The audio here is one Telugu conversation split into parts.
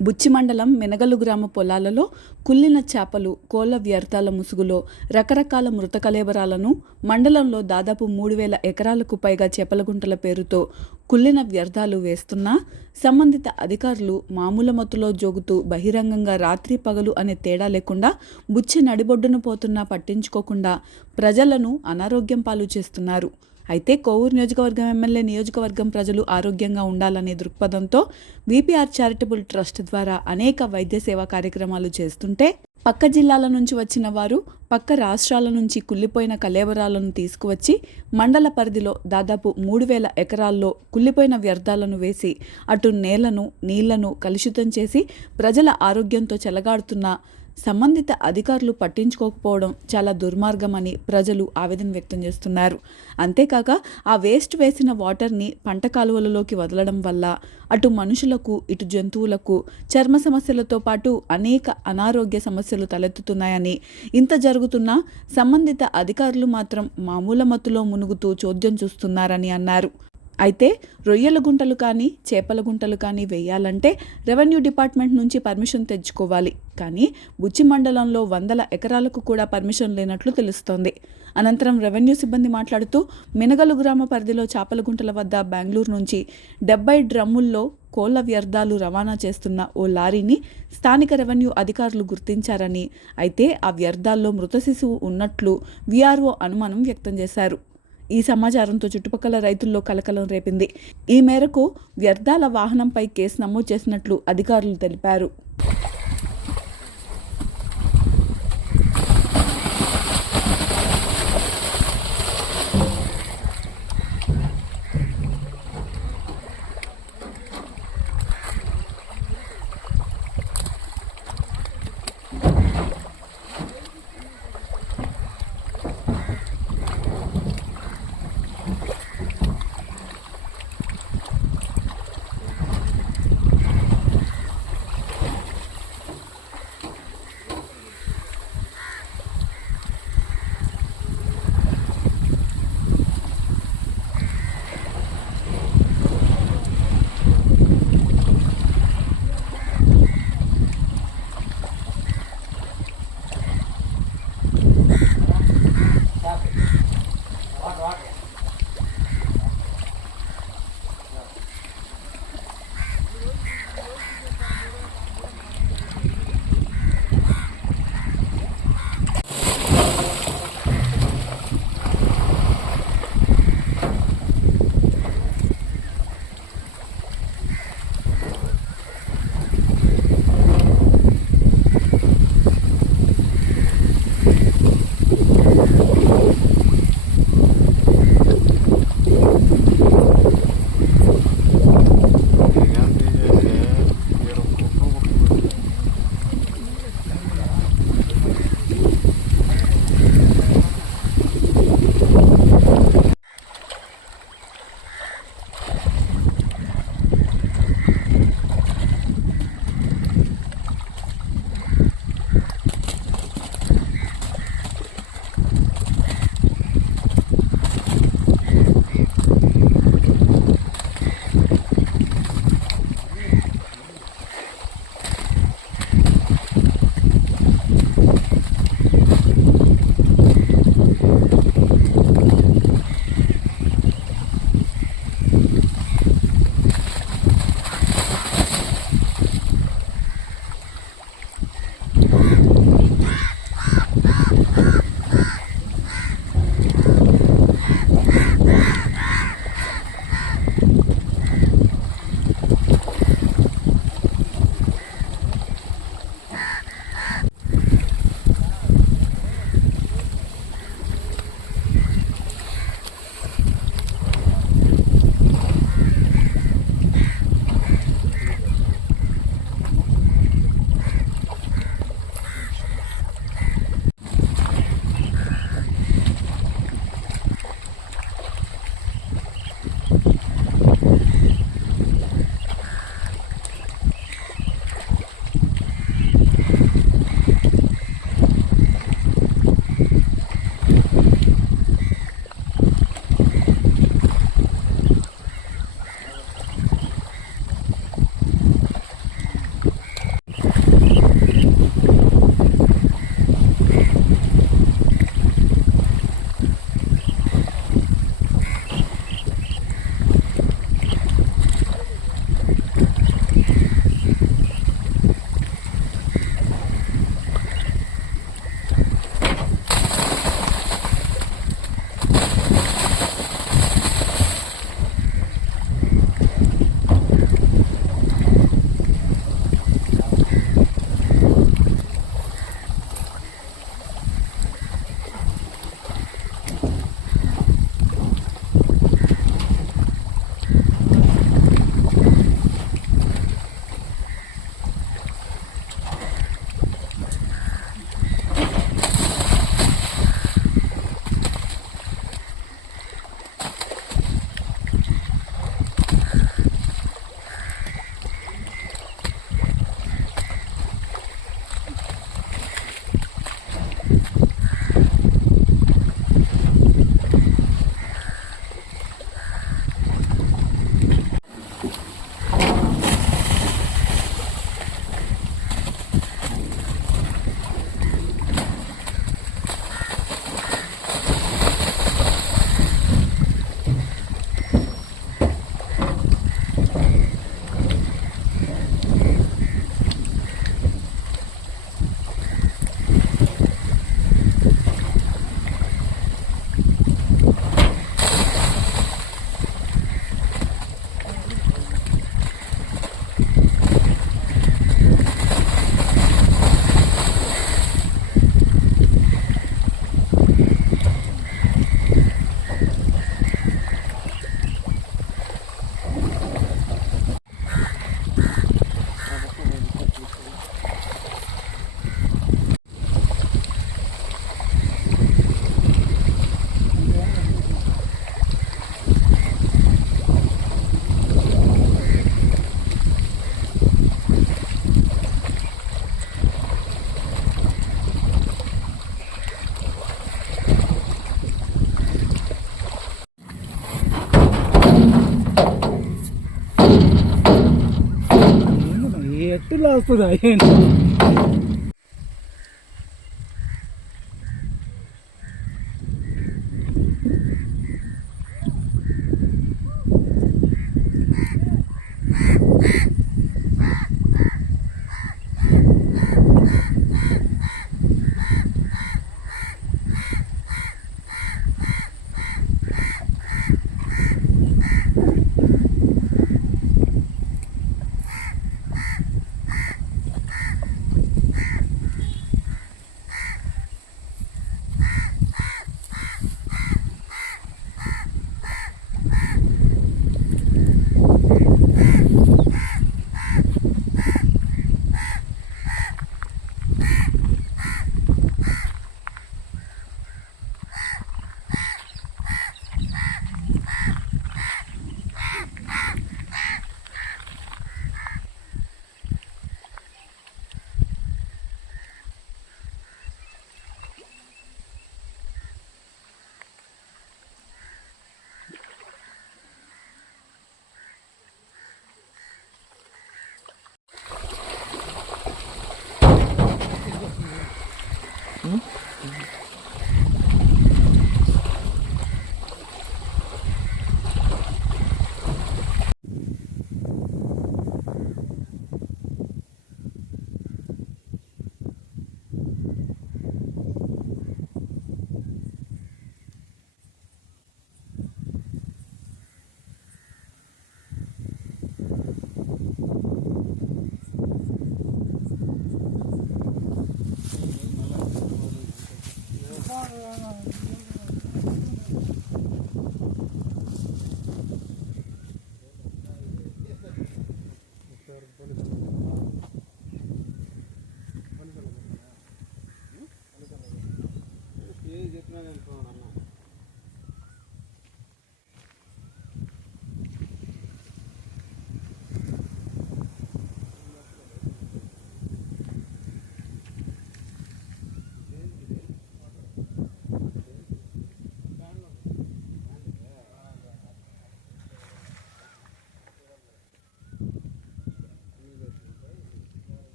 బుచ్చి మండలం మెనగల్లు గ్రామ పొలాలలో కుల్లిన చేపలు కోళ్ళ వ్యర్థాల ముసుగులో రకరకాల మృత కలేబరాలను మండలంలో దాదాపు మూడు వేల ఎకరాలకు పైగా చేపల గుంటల పేరుతో కుల్లిన వ్యర్థాలు వేస్తున్నా సంబంధిత అధికారులు మామూలు మత్తులో జోగుతూ బహిరంగంగా రాత్రి పగలు అనే తేడా లేకుండా బుచ్చి నడిబొడ్డున పోతున్నా పట్టించుకోకుండా ప్రజలను అనారోగ్యం పాలు చేస్తున్నారు. అయితే కోవూరు నియోజకవర్గం ఎమ్మెల్యే నియోజకవర్గం ప్రజలు ఆరోగ్యంగా ఉండాలనే దృక్పథంతో విపిఆర్ చారిటబుల్ ట్రస్ట్ ద్వారా అనేక వైద్య సేవా కార్యక్రమాలు చేస్తుంటే పక్క జిల్లాల నుంచి వచ్చిన వారు పక్క రాష్ట్రాల నుంచి కుళ్ళిపోయిన కలేబరాలను తీసుకువచ్చి మండల పరిధిలో దాదాపు మూడు వేల ఎకరాల్లో కుళ్ళిపోయిన వ్యర్థాలను వేసి అటు నేలను నీళ్ళను కలుషితం చేసి ప్రజల ఆరోగ్యంతో చెలగాడుతున్న సంబంధిత అధికారులు పట్టించుకోకపోవడం చాలా దుర్మార్గమని ప్రజలు ఆవేదన వ్యక్తం చేస్తున్నారు. అంతేకాక ఆ వేస్ట్ వేసిన వాటర్ని పంట కాలువలలోకి వదలడం వల్ల అటు మనుషులకు ఇటు జంతువులకు చర్మ సమస్యలతో పాటు అనేక అనారోగ్య సమస్యలు తలెత్తుతున్నాయని ఇంత జరుగుతున్నా సంబంధిత అధికారులు మాత్రం మామూల మత్తులో మునుగుతూ చోద్యం చూస్తున్నారని అన్నారు. అయితే రొయ్యల గుంటలు కానీ చేపల గుంటలు కానీ వేయాలంటే రెవెన్యూ డిపార్ట్మెంట్ నుంచి పర్మిషన్ తెచ్చుకోవాలి. కానీ బుచ్చి మండలంలో వందల ఎకరాలకు కూడా పర్మిషన్ లేనట్లు తెలుస్తోంది. అనంతరం రెవెన్యూ సిబ్బంది మాట్లాడుతూ మినగలు గ్రామ పరిధిలో చేపల గుంటల వద్ద బెంగళూరు నుంచి డెబ్బై డ్రమ్ముల్లో కోళ్ళ వ్యర్థాలు రవాణా చేస్తున్న ఓ లారీని స్థానిక రెవెన్యూ అధికారులు గుర్తించారని అయితే ఆ వ్యర్థాల్లో మృత శిశువు ఉన్నట్లు వీఆర్ఓ అనుమానం వ్యక్తం చేశారు. ఈ సమాచారంతో చుట్టుపక్కల రైతుల్లో కలకలం రేపింది. ఈ మేరకు వ్యర్థాల వాహనంపై కేసు నమోదు చేసినట్లు అధికారులు తెలిపారు. 不得愿。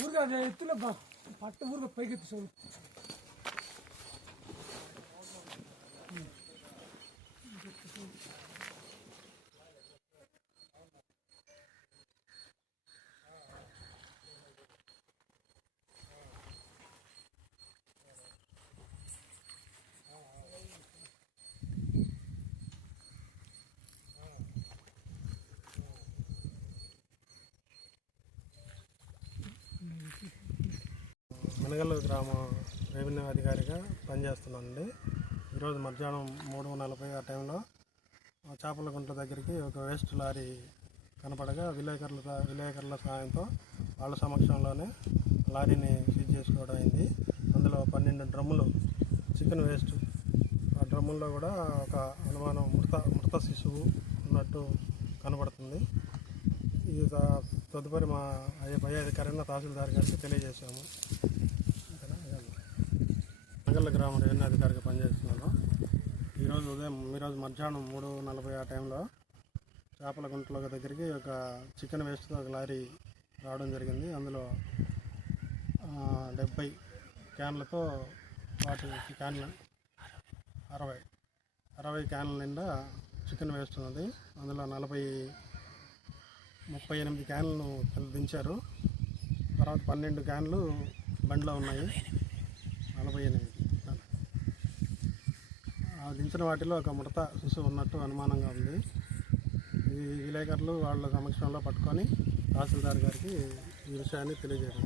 ஊருக்காக எத்துல பட்டு ஊருக்கு பைக்கு சொல்லு. మునగల్లు గ్రామ రెవెన్యూ అధికారిగా పనిచేస్తున్నానండి. ఈరోజు మధ్యాహ్నం మూడు నలభై ఆ టైంలో చేపల గుంట దగ్గరికి ఒక వేస్ట్ లారీ కనపడగా విలేకరుల విలేకరుల సహాయంతో వాళ్ళ సమక్షంలోనే లారీని సీజ్ చేసుకోవడం అయింది. అందులో పన్నెండు డ్రమ్ములు చికెన్ వేస్ట్. ఆ డ్రమ్ముల్లో కూడా ఒక అనుమానం మృత మృత శిశువు ఉన్నట్టు కనబడుతుంది ఇది తదుపరి మా అయ్యే పై అధికారైన తహసీల్దార్ గారికి తెలియజేశాము. నగల్ల గ్రామ రెవెన్యూ అధికారిగా పనిచేస్తున్నాను ఈరోజు ఉదయం ఈరోజు మధ్యాహ్నం మూడు నలభై ఆ టైంలో చేపల గుంటల దగ్గరికి ఒక చికెన్ వేస్ట్తో ఒక లారీ రావడం జరిగింది. అందులో డెబ్బై క్యాన్లతో వాటి క్యాన్లు అరవై అరవై క్యాన్ల నిండా చికెన్ వేస్ట్ ఉంది అందులో నలభై ముప్పై ఎనిమిది క్యాన్లను దించారు. తర్వాత పన్నెండు క్యాన్లు బండిలో ఉన్నాయి. నలభై ఎనిమిది. ఆ దించిన వాటిలో ఒక ముడత శిశువు ఉన్నట్టు అనుమానంగా ఉంది. ఈ విలేకరులు వాళ్ళ సమక్షంలో పట్టుకొని తహసీల్దార్ గారికి ఈ విషయాన్ని తెలియజేయడం